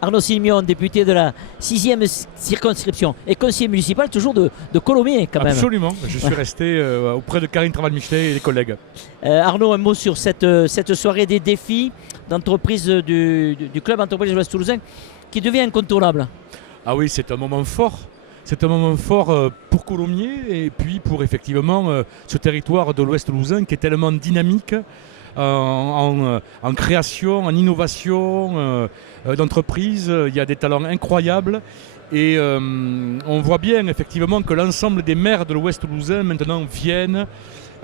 Arnaud Simion, député de la 6e circonscription et conseiller municipal toujours de Colomiers quand même. Absolument, je suis resté auprès de Karine Traval-Michelet et des collègues. Arnaud, un mot sur cette soirée des défis d'entreprise du club entreprise de l'Ouest toulousain qui devient incontournable. Ah oui, c'est un moment fort. C'est un moment fort pour Colomiers et puis pour effectivement ce territoire de l'Ouest toulousain qui est tellement dynamique en création, en innovation d'entreprise. Il y a des talents incroyables et on voit bien effectivement que l'ensemble des maires de l'Ouest toulousain maintenant viennent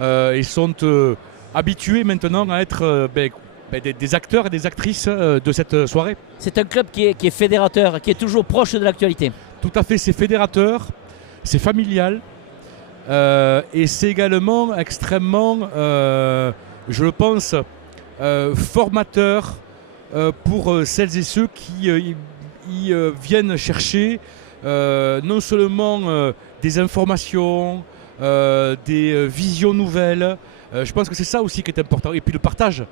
et sont habitués maintenant à être des acteurs et des actrices de cette soirée. C'est un club qui est fédérateur, qui est toujours proche de l'actualité. Tout à fait, c'est fédérateur, c'est familial et c'est également extrêmement, je le pense, formateur pour celles et ceux qui y viennent chercher non seulement des informations, des visions nouvelles. Je pense que c'est ça aussi qui est important. Et puis le partage.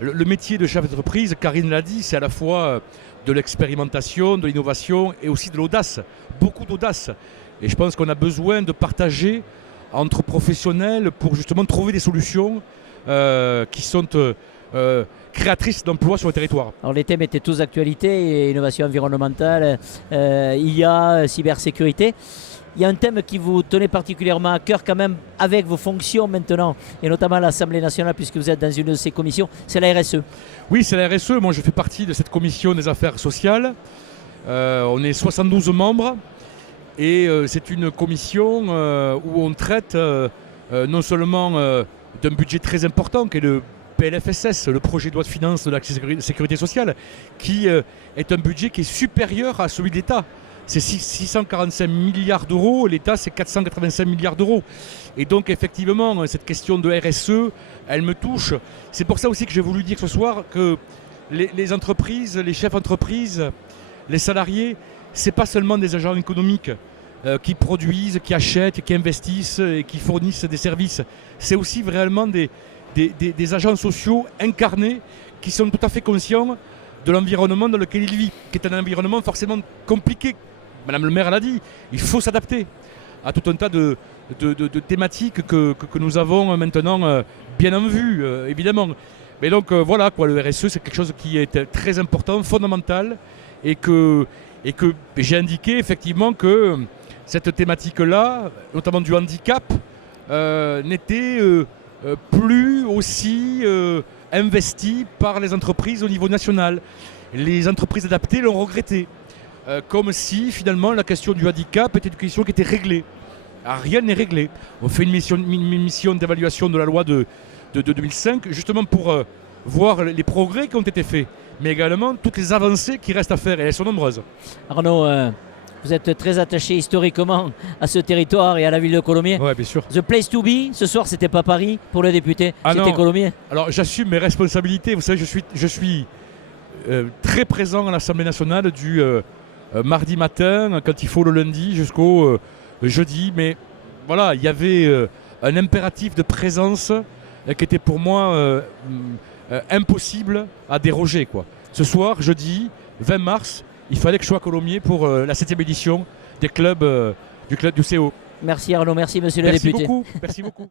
Le métier de chef d'entreprise, Karine l'a dit, c'est à la fois de l'expérimentation, de l'innovation et aussi de l'audace. Beaucoup d'audace. Et je pense qu'on a besoin de partager entre professionnels pour justement trouver des solutions qui sont créatrices d'emplois sur le territoire. Alors les thèmes étaient tous d'actualité, innovation environnementale, IA, cybersécurité. Il y a un thème qui vous tenait particulièrement à cœur quand même avec vos fonctions maintenant, et notamment à l'Assemblée nationale puisque vous êtes dans une de ces commissions, c'est la RSE. Oui, c'est la RSE. Moi, je fais partie de cette commission des affaires sociales. On est 72 membres et c'est une commission où on traite non seulement d'un budget très important qui est le PLFSS, le projet de loi de finances de la sécurité sociale, qui est un budget qui est supérieur à celui de l'État. C'est 645 milliards d'euros, l'État c'est 485 milliards d'euros. Et donc effectivement, cette question de RSE, elle me touche. C'est pour ça aussi que j'ai voulu dire ce soir que les entreprises, les chefs d'entreprise, les salariés, c'est pas seulement des agents économiques qui produisent, qui achètent, qui investissent et qui fournissent des services. C'est aussi vraiment des agents sociaux incarnés qui sont tout à fait conscients de l'environnement dans lequel ils vivent, qui est un environnement forcément compliqué. Madame le maire l'a dit, il faut s'adapter à tout un tas de thématiques que nous avons maintenant bien en vue, évidemment. Mais donc voilà, quoi, le RSE, c'est quelque chose qui est très important, fondamental, et que j'ai indiqué effectivement que cette thématique-là, notamment du handicap, n'était plus aussi investie par les entreprises au niveau national. Les entreprises adaptées l'ont regretté. Comme si finalement la question du handicap était une question qui était réglée. Alors, rien n'est réglé. On fait une mission d'évaluation de la loi de 2005 justement pour voir les progrès qui ont été faits, mais également toutes les avancées qui restent à faire, et elles sont nombreuses. Arnaud, vous êtes très attaché historiquement à ce territoire et à la ville de Colomiers. Oui, bien sûr. The place to be, ce soir, c'était pas Paris pour le député, c'était Colomiers. Alors j'assume mes responsabilités. Vous savez, je suis très présent à l'Assemblée nationale du mardi matin, quand il faut le lundi, jusqu'au jeudi. Mais voilà, il y avait un impératif de présence qui était pour moi impossible à déroger, quoi. Ce soir, jeudi 20 mars, il fallait que je sois à Colomiers pour la 7e édition du club du CO. Merci Arnaud, merci monsieur le député. Merci beaucoup.